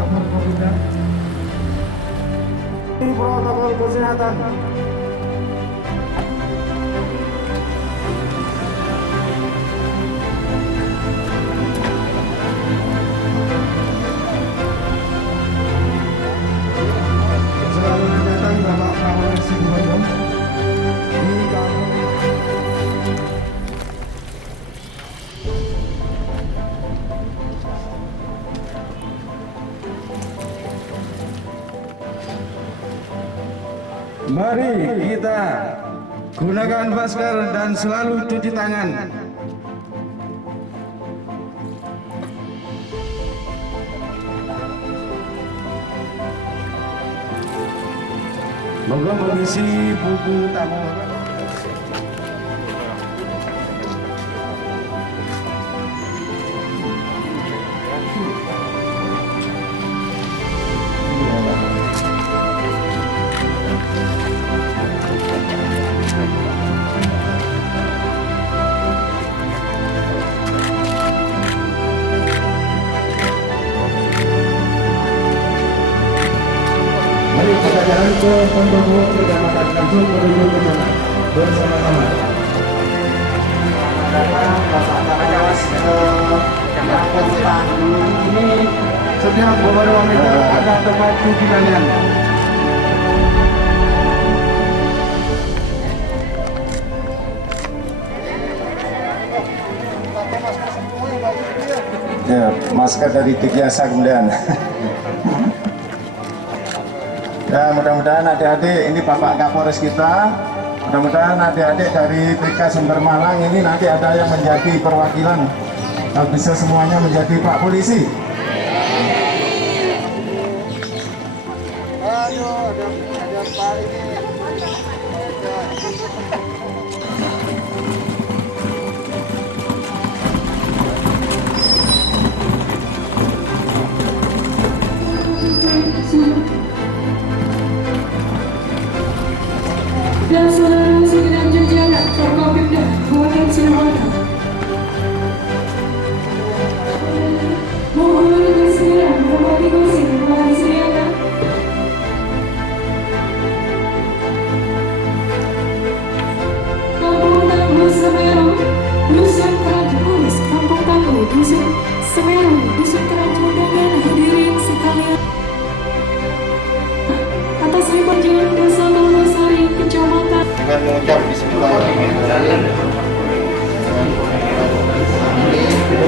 tak berkepentingan. Protokol kesehatan. Selamat datang Bapak Kapolres Situbondo di kampung. Mari kita gunakan masker dan selalu cuci tangan. Monggo mengisi buku tamu. Mari kita jalan ke Pondowo, Kecamatan Langsung menuju ke sana bersama-sama. Bapak Kapolres ini setiap beberapa meter ada tempat cuci tangan. Ya, masker dari Tikiasa kemudian. Ya, mudah-mudahan adik-adik ini Bapak Kapolres kita, mudah-mudahan adik-adik dari TK Sumber Malang ini nanti ada yang menjadi perwakilan, bisa semuanya menjadi Pak Polisi. Ayo, ada Pak ini. Dan seluruh segenap jajaran Forkopimda Kabupaten Sidoarjo. Mohon bersedia kembali kursi telah disediakan. Kampung Tangguh Semeru, Dusun Kerajulis, Kampung Tangguh, Dusun Semeru, Dusun Kerajulis dengan hadirin sekalian. Atas nama Jalan Desa Talusari, Kecamatan. Dengan mengucap Bismillahirrahmanirrahim.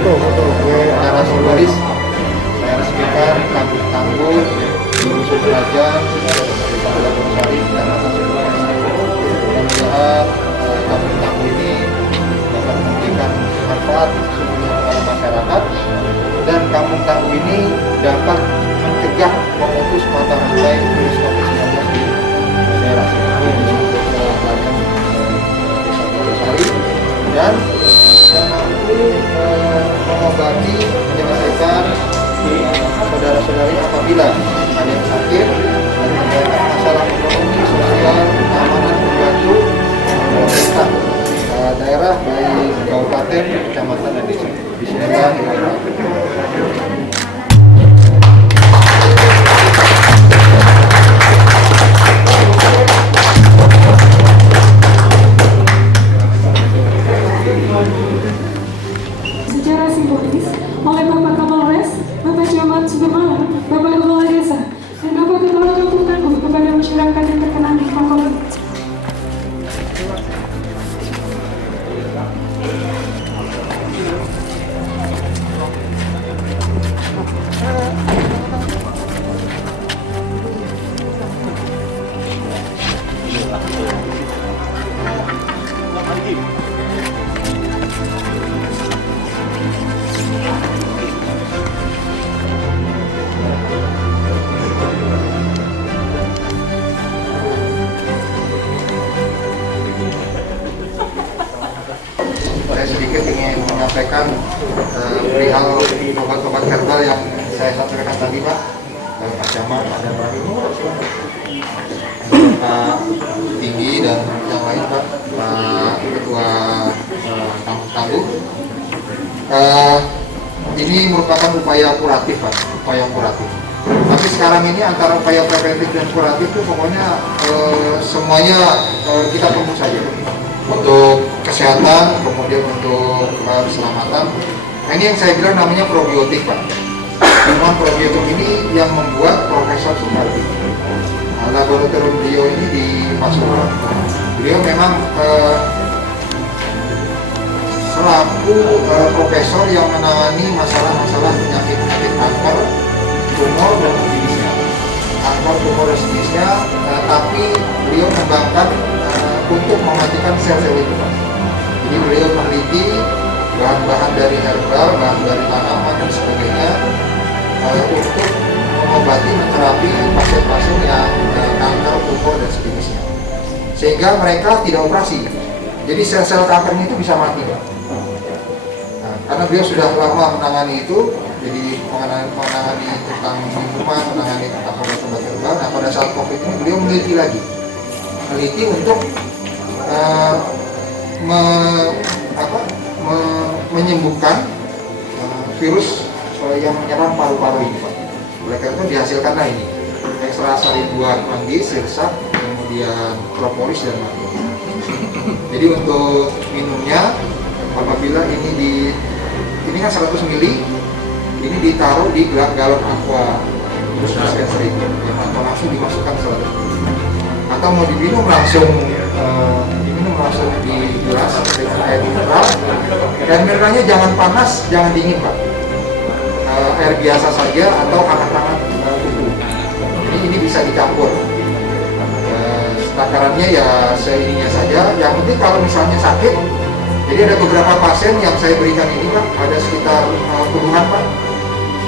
Foto secara simbolis saya resmikan Kampung Tangguh Dusun Kerajaan Desa Talusari, Kecamatan Sidoarjo. Mudah-mudahan Kampung Tangguh ini dapat memberikan manfaat sesungguhnya kepada masyarakat, dan Kampung Tangguh ini dapat mencegah memutus mata rantai virus COVID-19 di daerah ini, Desa Talusari, dan mampu mengobati, menyelesaikan saudara-saudari apabila ada yang sakit dan membuat masalah ekonomi, sosial, keamanan, membantu pemerintah daerah, baik kabupaten, kecamatan, dan desa. Bismillahirrahmanirrahim. Secara simbolis oleh Bapak Kapolres, Bapak Camat Sumber Malang, Bapak Kepala Desa, dan Bapak Kepala Kampung Tangguh kepada masyarakat yang terkenal di kampung ini. Saya sedikit ingin menyampaikan perihal obat-obat herbal yang saya sampaikan tadi, Pak. Pak Camat, ada Pak Tinggi dan yang lain, Pak Ketua Kampung Tangguh. Ini merupakan upaya kuratif, Pak, upaya kuratif. seperti sekarang ini antara upaya preventif dan kuratif itu pokoknya semuanya kita tunggu saja untuk kesehatan, kemudian untuk keselamatan. Nah, ini yang saya bilang namanya probiotik, Pak. Minuman probiotik ini yang membuat Profesor Soekardi. Laboratorium beliau ini di Pasuruan. Beliau memang selaku profesor yang menangani masalah-masalah penyakit-penyakit kanker, tumor dan sejenisnya. Kanker, tumor dan sejenisnya, tapi beliau mengembangkan untuk mematikan sel-sel itu. Jadi beliau meneliti bahan-bahan dari herbal, bahan dari tanaman dan sebagainya untuk mengobati, menterapi pasien-pasien yang kanker, tumor dan sejenisnya. Sehingga mereka tidak operasi. Jadi sel-sel kankernya itu bisa mati, Pak. Nah, karena beliau sudah lama menangani itu, jadi menangani tentang minuman, menangani tentang obat-obat herbal. Nah, pada saat COVID ini beliau meneliti lagi, meneliti untuk menyembuhkan virus yang menyerang paru-paru ini, Pak. Oleh karena itu dihasilkanlah ini ekstrasari buah manggis, sirsak, kemudian propolis dan madu. Jadi untuk minumnya, apabila ini kan 100 ml, ini ditaruh di galon aqua terus dispenser itu, atau langsung dimasukkan 100 ml. Atau mau diminum langsung di gelas dengan air mineral. Dan mineralnya jangan panas, jangan dingin, Pak. Air biasa saja atau hangat-hangat tubuh. Jadi ini bisa dicampur. Takarannya ya seininya saja. Yang penting kalau misalnya sakit, jadi ada beberapa pasien yang saya berikan ini, Pak, ada sekitar puluhan, Pak.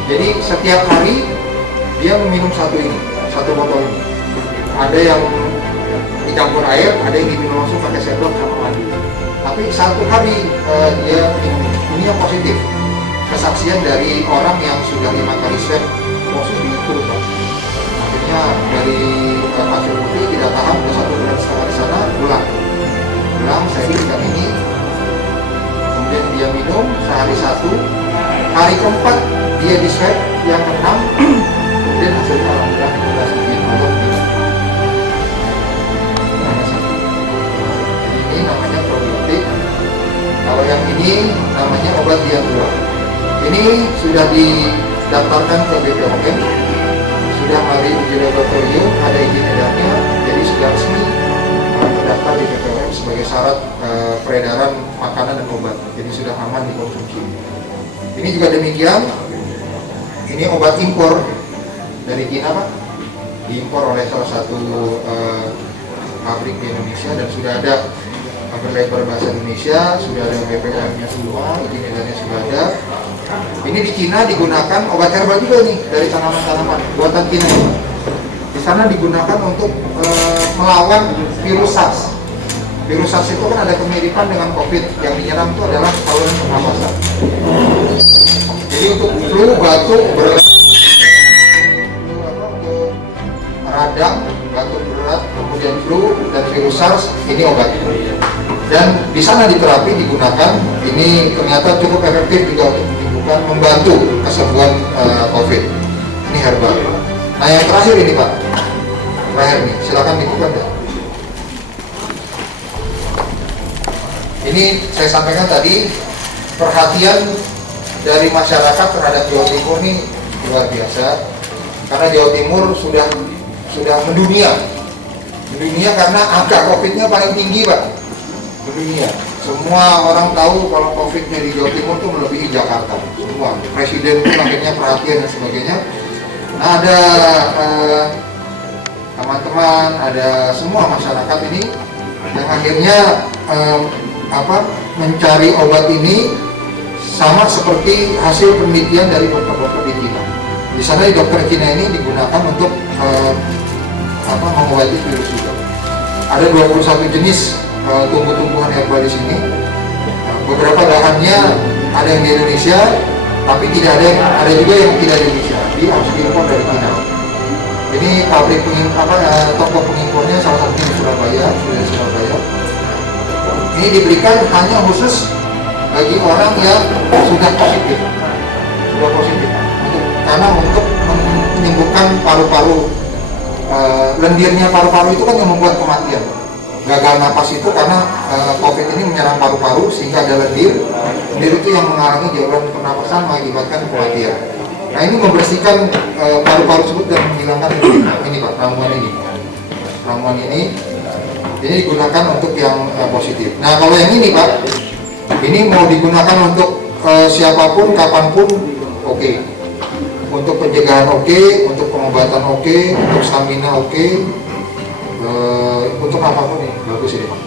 Jadi setiap hari dia meminum satu botol ini. Ada yang dicampur air, ada yang diminum langsung pakai sendok sama mandi. Tapi satu hari dia minum ini yang positif. Kesaksian dari orang yang sudah 5 kali swab positif itu, Pak. Akhirnya dari pasien putih tidak tahan, udah 1,5 bulan di sana, pulang, saya berikan ini, kemudian dia minum sehari 1, hari keempat dia di swab, yang ke-6, kemudian hasilnya alhamdulillah sudah sedikit untuk minum. Ini namanya probiotik. Kalau yang ini namanya obat diandura. Ini sudah didaftarkan ke BPOM, sudah melalui uji laboratorium, ada izin edarnya, jadi sudah resmi terdaftar di BPOM sebagai syarat peredaran makanan dan obat. Jadi sudah aman dikonsumsi. Ini juga demikian. Ini obat impor dari Cina, Pak. Diimpor oleh salah satu pabrik di Indonesia dan sudah ada berlabel bahasa Indonesia, sudah ada BPOM-nya semua, izin edarnya sudah ada. Ini di Cina digunakan obat herbal juga nih dari tanaman-tanaman buatan Cina. Di sana digunakan untuk melawan virus SARS. Virus SARS itu kan ada kemiripan dengan COVID, yang dinyerang itu adalah saluran pernapasan. Jadi untuk flu, batuk, radang, batuk berat, kemudian flu dan virus SARS, ini obat. Dan di sana diterapi digunakan, ini ternyata cukup efektif juga untuk menyembuhkan, membantu kesembuhan COVID. Ini herbal. Nah yang terakhir ini, Pak, terakhir nih, silakan dibuka ya. Ini saya sampaikan tadi, perhatian dari masyarakat terhadap Jawa Timur ini luar biasa, karena Jawa Timur sudah mendunia karena angka COVID-nya paling tinggi, Pak. Dunia. Semua orang tahu kalau COVID-nya di Jawa Timur itu melebihi Jakarta. Semua. Presiden pun akhirnya perhatian dan sebagainya. Nah, ada teman-teman, ada semua masyarakat ini yang akhirnya mencari obat ini sama seperti hasil penelitian dari dokter-dokter di Cina. Di sana di dokter Cina ini digunakan untuk mengobati virus juga. Ada 21 jenis tumbuh-tumbuhan herbal di sini. Beberapa bahannya ada yang di Indonesia, tapi ada juga yang tidak di Indonesia. Di harus diimpor dari Cina. Ini pabrik toko pengimpornya salah satunya di Surabaya, Ini diberikan hanya khusus bagi orang yang sudah positif, karena untuk menyembuhkan menyebabkan paru-paru, lendirnya paru-paru itu kan yang membuat kematian. Gagal napas itu karena COVID ini menyerang paru-paru sehingga ada lendir. Lendir itu yang menghalangi jalan pernapasan mengakibatkan kematian. Nah, ini membersihkan paru-paru tersebut dan menghilangkan ini Pak, ramuan ini digunakan untuk yang positif. Nah, kalau yang ini Pak, ini mau digunakan untuk siapapun, kapanpun, oke. Untuk pencegahan oke, untuk pengobatan oke, untuk stamina oke, untuk apapun ini bagus ini Pak.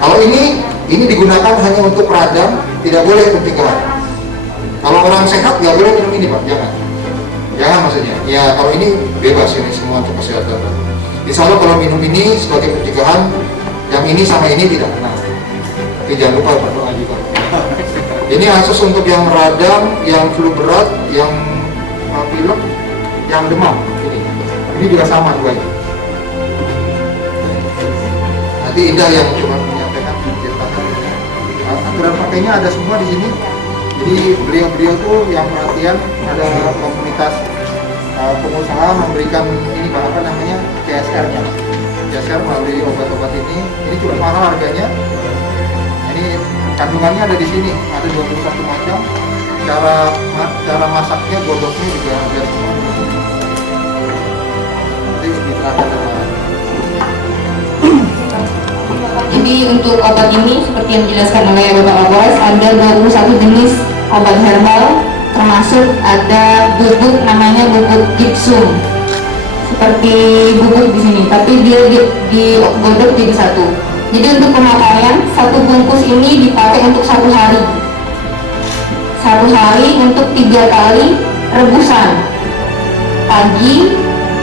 Kalau ini digunakan hanya untuk peradam, tidak boleh pencegahan. Kalau orang sehat nggak boleh minum ini Pak, jangan maksudnya. Ya kalau ini bebas, ini semua untuk kesehatan. Insya Allah kalau minum ini sebagai pencegahan, yang ini sama ini tidak kena. Tapi jangan lupa berdoa juga. Ini khusus untuk yang radang, yang flu berat, yang pilek, yang demam. Ini juga sama dua ini. Nanti Indah yang cuma menyampaikan aturan pakainya ada semua di sini. Jadi beliau tuh yang perhatian, ada komunitas pengusaha memberikan ini apa namanya CSR-nya. CSR melalui obat-obat ini cukup mahal harganya. Ini kandungannya ada di sini, ada 21 macam. Cara masaknya, godoknya juga ada semua. Nanti diterangkan sama. Jadi untuk obat ini seperti yang dijelaskan oleh Bapak Kapolres, ada 21 jenis obat herbal, termasuk ada bubuk namanya bubuk gipsum, seperti bubuk di sini, tapi dia digodok jadi satu. Jadi untuk pemakaian, satu bungkus ini dipakai untuk satu hari untuk 3 kali rebusan, pagi,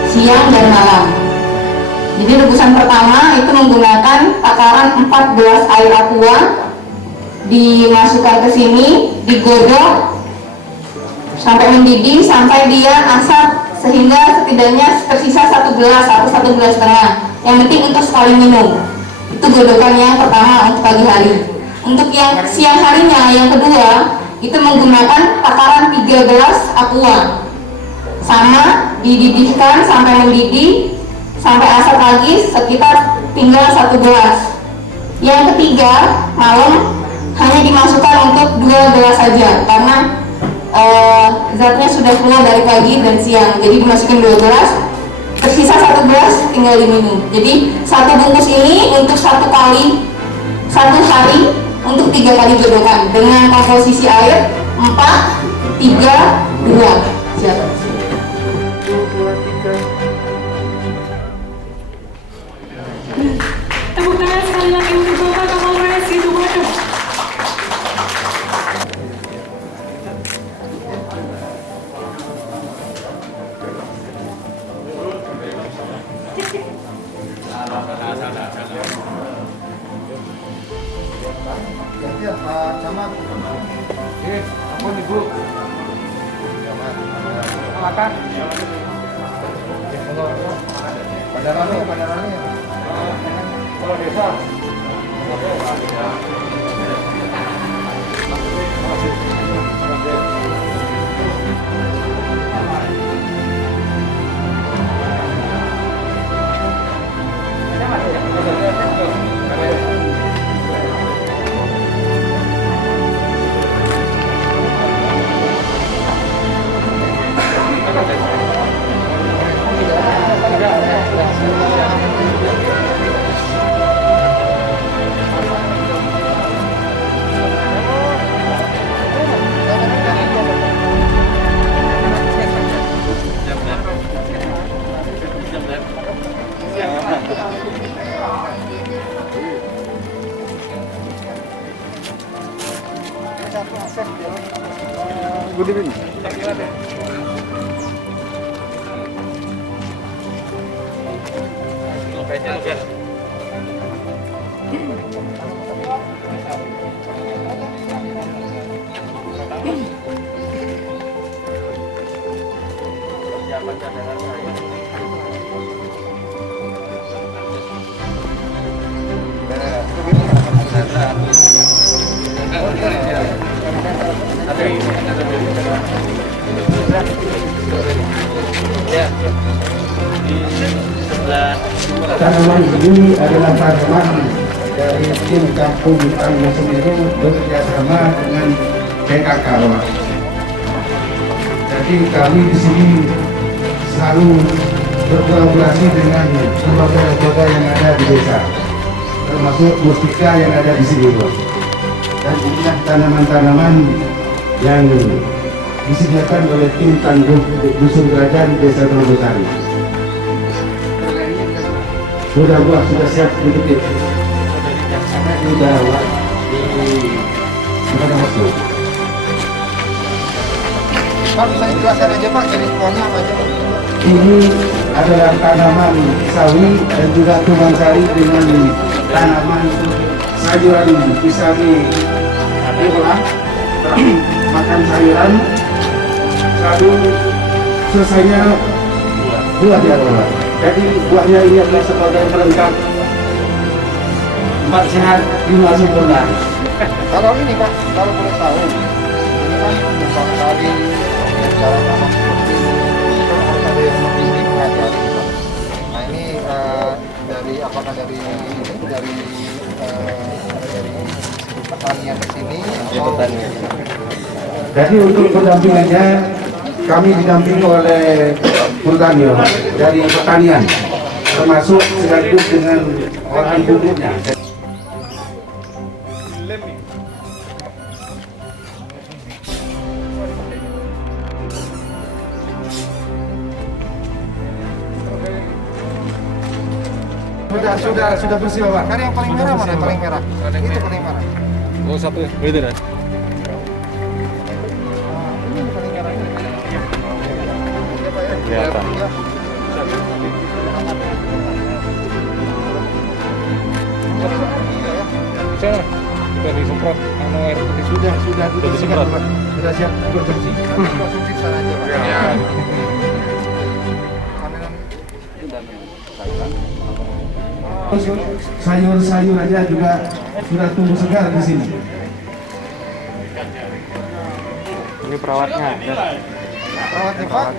siang, dan malam. Jadi rebusan pertama itu menggunakan takaran 4 gelas air aqua, dimasukkan ke sini, digodok sampai mendidih, sampai dia asap, sehingga setidaknya tersisa 1 gelas atau 1 gelas setengah. Yang penting untuk sekali minum. Itu godokan yang pertama untuk pagi hari. Untuk yang siang harinya, yang kedua, itu menggunakan takaran 3 gelas aqua, sama dididihkan sampai mendidih, sampai asap lagi sekitar tinggal 1 gelas. Yang ketiga, malam hanya dimasukkan untuk 2 gelas saja karena zatnya sudah keluar dari pagi dan siang, jadi dimasukin 2 gelas, tersisa 1 gelas tinggal diminum. Jadi 1 bungkus ini untuk 1 hari untuk 3 kali godokan dengan komposisi air 4, 3, 2. Siap. Tepuk tangan sekali lagi untuk Bapak Kapolres Situbondo. Ya, Pak Camat. Ampun Ibu. Makan. Bandaranya. Kalau desa. Good evening. Tanaman ini adalah tanaman dari tim Kampung Tangguh Semeru bekerja sama dengan PKK. Jadi kami di sini selalu berkolaborasi dengan lembaga-lembaga yang ada di desa, termasuk mustika yang ada di sini. Dan inilah tanaman-tanaman yang disediakan oleh tim Tangguh Dusun Kerajaan Desa Terobosari. Sudah buat, sudah siap dipetik. Sudah buat di mana masuk? Pak, bisa dijelaskan aja Pak, jenis pohonnya apa aja Pak? Ini adalah tanaman sawi dan juga tumbang sari dengan tanaman sayuran bisa diolah, makan sayuran, lalu selesainya buah diolah. Jadi buahnya ini adalah sebagai pelengkap 4 sehat 5 sempurna. Kalau ini Pak, kalau boleh tahu, ini kan tumbang sari yang cara nanam seperti ini, kan harus ada yang membimbing mengajari Pak. Nah ini dari apakah dari pertanian di sini? Pertanian. Jadi untuk pendampingannya kami didampingi oleh Purdanio dari pertanian, termasuk sekaligus dengan orang induknya. Sudah bersih Bapak. Karena yang paling merah mana? Yang paling merah? Itu paling merah. Oh satu, gitu kan? Ini paling merah ini. Kelihatan. Bisa lah, kita disemprot air putih Sudah disemprot. Sudah siap konsumsi. Konsumsi sana aja Pak. Ya. Sayur-sayur aja juga sudah tumbuh segar di sini. Ini perawatnya. Perawatnya Pak.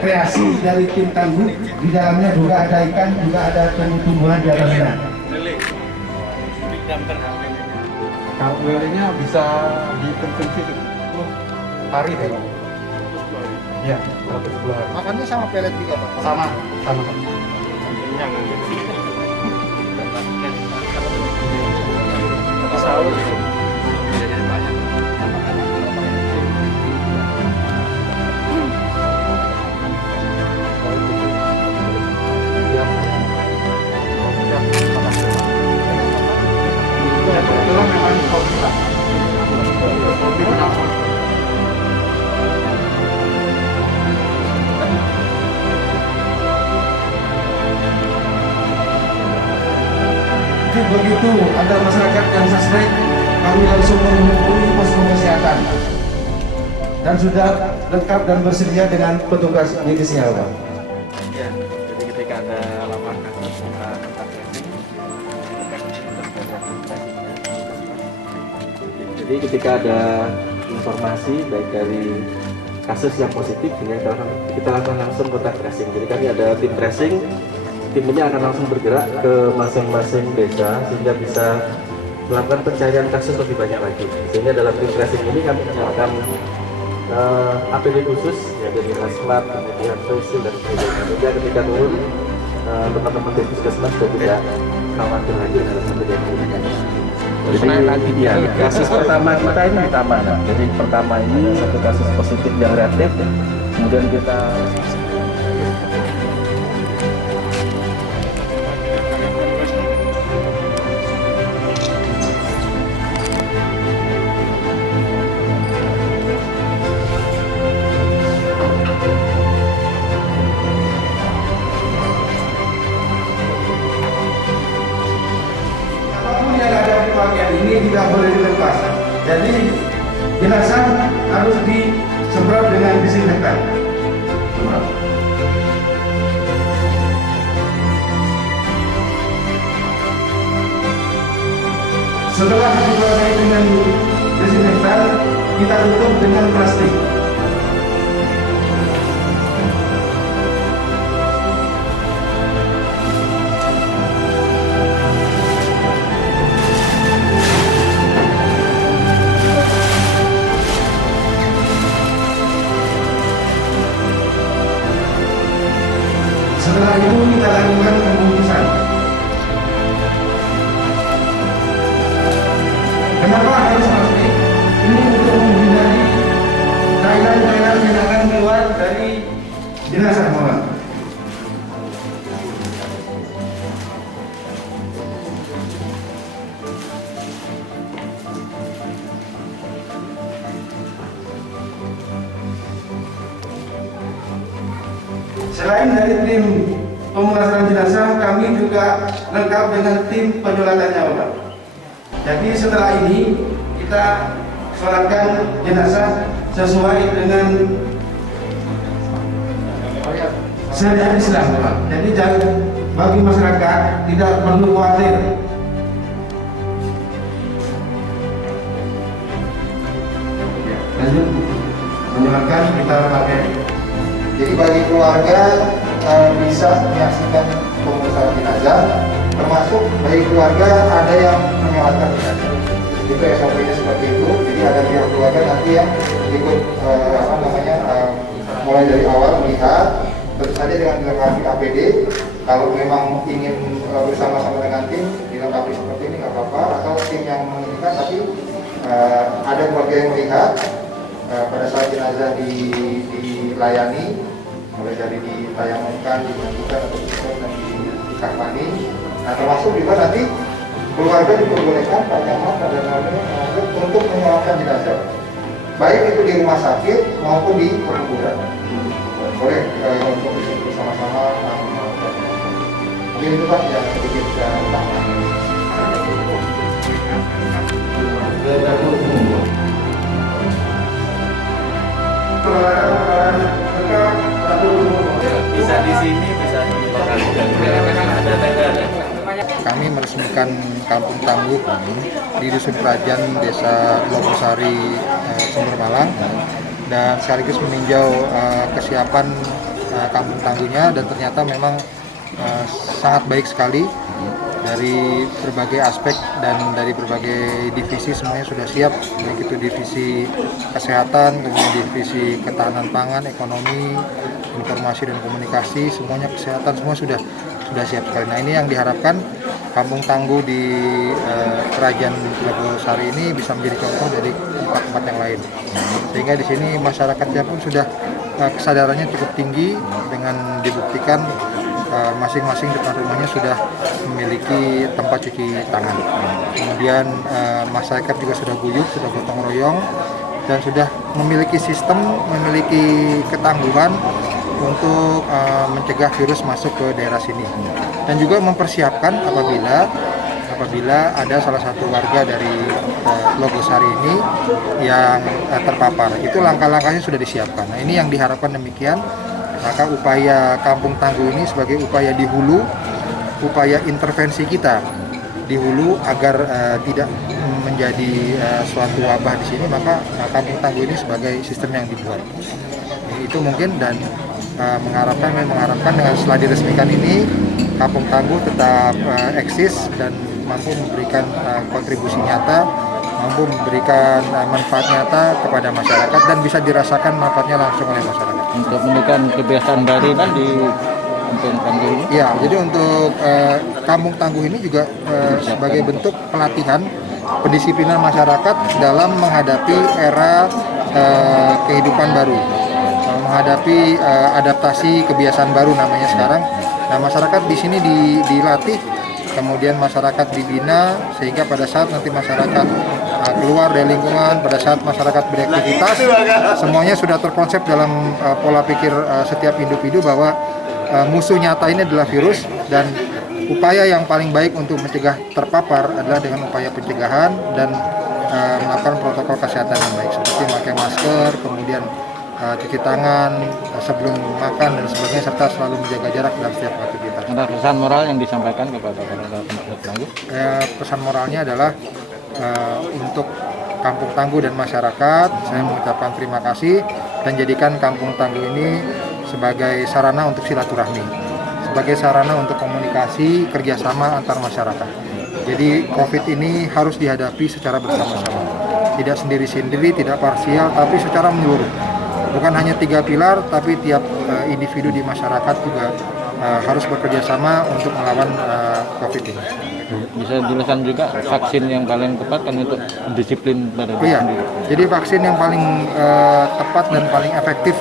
Kreasi dari tim Tangguh, di dalamnya juga ada ikan, juga ada tumbuh-tumbuhan di atasnya. Kalau lelenya bisa dikonsumsi 10 hari deh. Iya, 10 hari. Makannya sama pelet juga Pak. Sama. Sahur. Begitu ada masyarakat yang suspek, kami langsung menghubungi posko kesehatan dan sudah lengkap dan bersedia dengan petugas medisnya, Pak. Ya, jadi ketika ada laporan kasus kontak tracing, jadi ketika ada informasi baik dari kasus yang positif, kita akan langsung kontak tracing. Jadi kami ada tim tracing. Tim ini akan langsung bergerak ke masing-masing desa sehingga bisa melakukan pencarian kasus lebih banyak lagi. Sehingga dalam tim tracing ini kami menyalakan APD khusus, ya dari Hasmat, kemudian Sosial dan sebagainya. Sehingga ketika turun teman-teman di puskesmas sudah tidak khawatir lagi dalam kejadian ini. Jadi ya, kasus pertama kita ini di Taman. Jadi pertama ini satu kasus positif yang reaktif, kemudian kita ini tidak boleh dilepas. Jadi jenazah harus disemprot dengan disinfektan. kita tutup dengan plastik. Setelah itu kita lakukan pembungkusan. Kenapa harus plastik? Ini untuk menghindari cairan-cairan yang akan keluar dari jenazah Mawar. Selain dari tim pemulasaran jenazah, kami juga lengkap dengan tim penyulatan nyawa. Jadi setelah ini kita sholatkan jenazah sesuai dengan syariat Islam, Pak. Jadi bagi masyarakat tidak perlu khawatir. Lanjut, menyolatkan kita pakai. Jadi bagi keluarga bisa menyaksikan pemulasaran jenazah, termasuk bagi keluarga ada yang menyolatkan jenazah. Itu SOP-nya seperti itu. Jadi ada pihak keluarga nanti yang ikut mulai dari awal melihat, tentu saja dengan dilengkapi APD. Kalau memang ingin bersama-sama dengan tim dilengkapi seperti ini nggak apa-apa, atau tim yang menginginkan tapi ada keluarga yang melihat pada saat jenazah dilayani, mulai dari ditayamkan, dimandikan atau dan dikafani. Nah, termasuk juga nanti keluarga diperbolehkan Pak Camat pada untuk menyolatkan jenazah, baik itu di rumah sakit maupun di perkuburan. Boleh untuk bersama-sama menyolatkan. Mungkin itu Pak yang sedikit tambahan. Bisa di sini, bisa di lokasi ada tenda. Kami meresmikan Kampung Tangguh di Dusun Kerajaan Desa Logosari, Sumber Malang, dan sekaligus meninjau kesiapan Kampung Tangguhnya, dan ternyata memang sangat baik sekali dari berbagai aspek dan dari berbagai divisi semuanya sudah siap, baik itu divisi kesehatan, kemudian divisi ketahanan pangan, ekonomi, informasi dan komunikasi, semuanya kesehatan semua sudah siap sekali. Nah, ini yang diharapkan Kampung Tangguh di Kerajaan Logosari ini bisa menjadi contoh dari tempat-tempat yang lain, sehingga di sini masyarakatnya pun sudah kesadarannya cukup tinggi dengan dibuktikan masing-masing depan rumahnya sudah memiliki tempat cuci tangan. Kemudian masyarakat juga sudah guyup, sudah gotong royong, dan sudah memiliki sistem, memiliki ketangguhan untuk mencegah virus masuk ke daerah sini. Dan juga mempersiapkan apabila ada salah satu warga dari Logosari ini yang terpapar, itu langkah-langkahnya sudah disiapkan. Nah, ini yang diharapkan demikian. Maka upaya Kampung Tangguh ini sebagai upaya di hulu, upaya intervensi kita di hulu agar tidak menjadi suatu wabah di sini, maka Kampung Tangguh ini sebagai sistem yang dibuat. Itu mungkin, dan mengharapkan dengan setelah diresmikan ini Kampung Tangguh tetap eksis dan mampu memberikan kontribusi nyata, mampu memberikan manfaat nyata kepada masyarakat dan bisa dirasakan manfaatnya langsung oleh masyarakat. Untuk menekan kebiasaan baru kan di Kampung Tangguh ini? Ya, jadi untuk Kampung Tangguh ini juga sebagai bentuk pelatihan pendisiplinan masyarakat dalam menghadapi era kehidupan baru, menghadapi adaptasi kebiasaan baru namanya sekarang. Nah, masyarakat di sini dilatih, kemudian masyarakat dibina, sehingga pada saat nanti masyarakat keluar dari lingkungan, pada saat masyarakat beraktivitas, semuanya sudah terkonsep dalam pola pikir setiap individu bahwa musuh nyata ini adalah virus, dan upaya yang paling baik untuk mencegah terpapar adalah dengan upaya pencegahan dan melakukan protokol kesehatan yang baik, seperti memakai masker, kemudian cuci tangan sebelum makan dan sebagainya, serta selalu menjaga jarak dalam setiap aktivitas. Ada pesan moral yang disampaikan kepada para penduduk Tangguh? Pesan moralnya adalah untuk Kampung Tangguh dan masyarakat. Saya mengucapkan terima kasih dan jadikan Kampung Tangguh ini sebagai sarana untuk silaturahmi, sebagai sarana untuk komunikasi kerjasama antar masyarakat. Jadi COVID ini harus dihadapi secara bersama-sama, tidak sendiri-sendiri, tidak parsial, tapi secara menyeluruh. Bukan hanya 3 pilar, tapi tiap individu di masyarakat juga harus bekerja sama untuk melawan COVID ini. Bisa dijelaskan juga vaksin yang paling tepat kan untuk disiplin pada diri sendiri. Jadi vaksin yang paling tepat dan paling efektif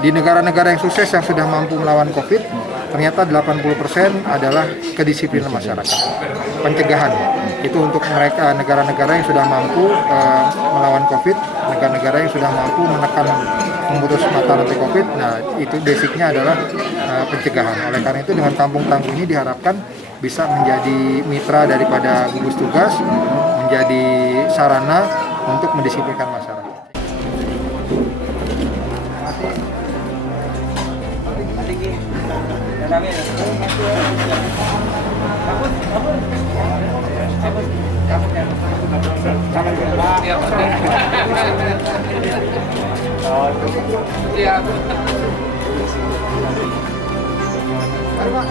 di negara-negara yang sukses yang sudah mampu melawan COVID, ternyata 80% adalah kedisiplinan masyarakat. Pencegahan itu untuk mereka negara-negara yang sudah mampu melawan COVID, negara-negara yang sudah mampu menekan memutus mata rantai COVID. Nah, itu basicnya adalah pencegahan. Oleh karena itu dengan Kampung Tangguh ini diharapkan bisa menjadi mitra daripada gugus tugas, menjadi sarana untuk mendisiplinkan masyarakat. Pak,